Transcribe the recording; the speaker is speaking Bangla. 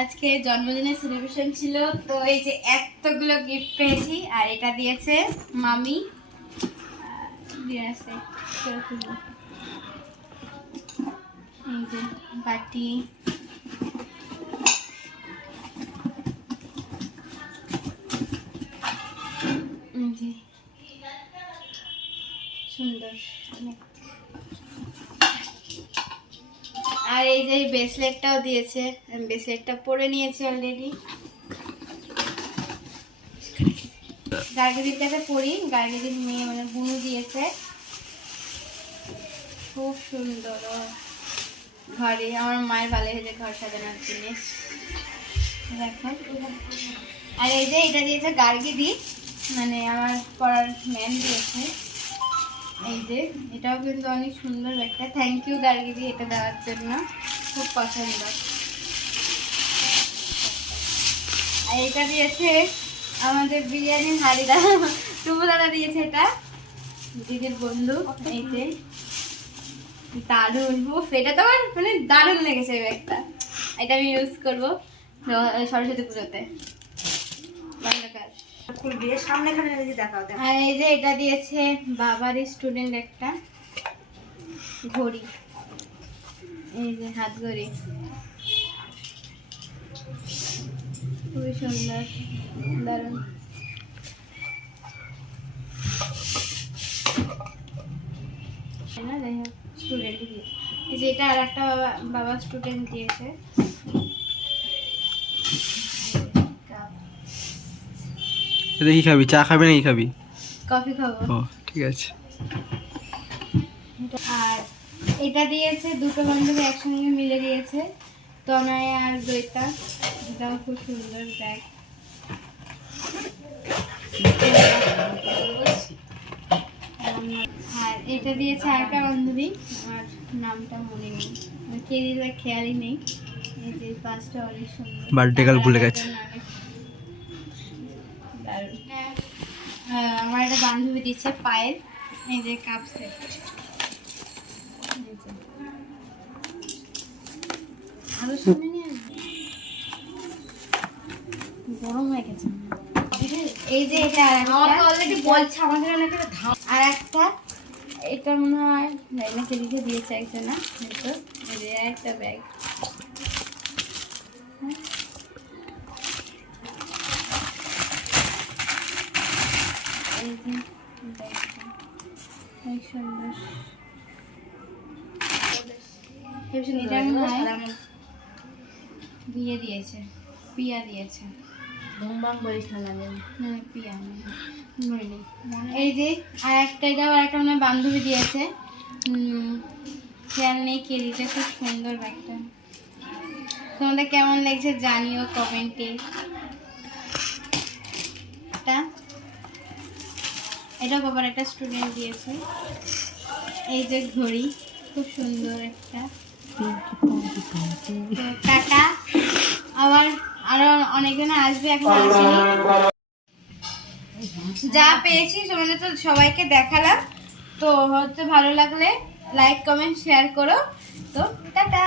আজকে জন্মদিনের সেলিব্রেশন ছিল, তো এই যে এতগুলো গিফট পেয়েছি। আর এটা দিয়েছে মামি, এই যে বাটি, সুন্দর। আর এই যে ব্রেসলেটটাও দিয়েছে, ব্রেসলেটটা পরে নিয়েছি অলরেডি। গার্গিদির কাছে পরি, গার্গিদির মেয়ে মানে বুনু দিয়েছে, খুব সুন্দর। ঘরে আমার মায়ের ভালো হয়েছে ঘর সাজানোর জিনিস দেখো। আর এই যে এটা দিয়েছে গার্গিদি, মানে আমার পড়ার ম্যাম দিয়েছে। এই যে এটাও কিন্তু অনেক সুন্দর একটা, থ্যাংক ইউ গার্গিদি এটা দেওয়ার জন্য, খুব পছন্দ। আর এটা দিয়েছে আমাদের বিরিয়ানির হাড়িদা, টুবু দাদা দিয়েছে, এটা দিদির বন্ধু। এই যে দারুণ, এটা তো আমার মানে দারুণ লেগেছে এই ব্যাগটা। এটা আমি ইউজ করবো সরস্বতী পুজোতে। আর এই যে এটা দিয়েছে বাবারই স্টুডেন্ট একটা ঘড়ি, এই যে হাত ঘড়ি, খুবই সুন্দর, দারুণ। স্টুডেন্ট দিয়ে এই যে এটা আর একটা বাবা স্টুডেন্ট দিয়েছে। কি খাবি, চা খাবি নাকি খাবি? কফি খাবো। ও ঠিক আছে। আর এটা দিয়েছে দুটো বান্ধবী একসঙ্গে মিলে দিয়েছে, তনয় আর দইতা, এটাও খুব সুন্দর ব্যাগ। আর এটা দিয়েছে আরেকটা বান্ধবী, আমার নামটা মনে নেই, কে দিলে খেয়ালই নেই। এই যে পাঁচটা অনেক সুন্দর, বার্থডে কাল ভুলে গেছে। আমার একটা বান্ধবী দিচ্ছে পায়েল, এই যে কাপ সেট, আরো সামনে নিয়ে আসবে, গরম হয়ে গেছে। এই যে এটা অলরেডি বলছে আমাদের অনেক আর একটা, এটা মনে হয় লাইনা কেদিকে দিয়েছে একজনা, তো এই যে একটা ব্যাগ। বিয়ে দিয়েছে, পিয়া দিয়েছে, এই যে আর একটা, এটাও একটা মানে বান্ধবী দিয়েছে, খেয়াল নেই কে দিতে। খুব সুন্দর ব্যাগটা, তোমাদের কেমন লাগছে জানিও কমেন্টে। এটাও বাবার একটা স্টুডেন্ট দিয়েছে। এই যে ঘড়ি, খুব সুন্দর একটা। টাটা, আবার আরো অনেকজন আসবে, এখন আসেনি। যা পেয়েছি তোমাদের তো সবাইকে দেখালাম, তো হচ্ছে ভালো লাগলে লাইক কমেন্ট শেয়ার করো। তো টাটা।